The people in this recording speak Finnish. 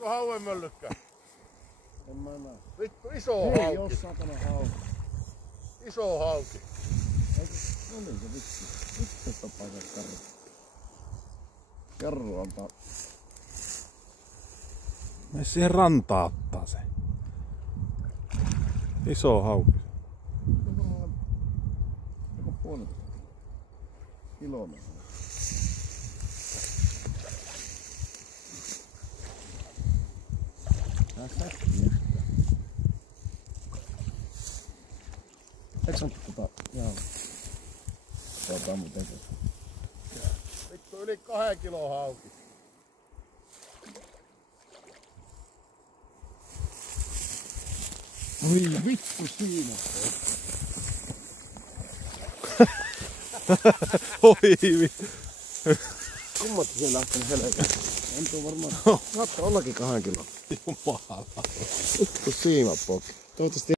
Onko hauen möllykkä? En mä näe. Vittu, iso hauki. hauki. Jos satana hauki. Iso hauki. Eikö? No niin se vittu. Vittu tapaa se karru. Jarru antaa. Mene siihen rantaan ottaa se. Iso hauki. Joku puolitoista kilometriä. Tää säkkii yhtään. Eikö sä joo. Katsotaan miten se. Vittu, yli 2 kilon hauki. Oi vittu siinä. Oi vittu. Kummatti siellä lähtenyt helkään. On tuo varmaan. Saattaa ollakin 2 kiloa. Jumala. Vittu siimapokki. Toivottavasti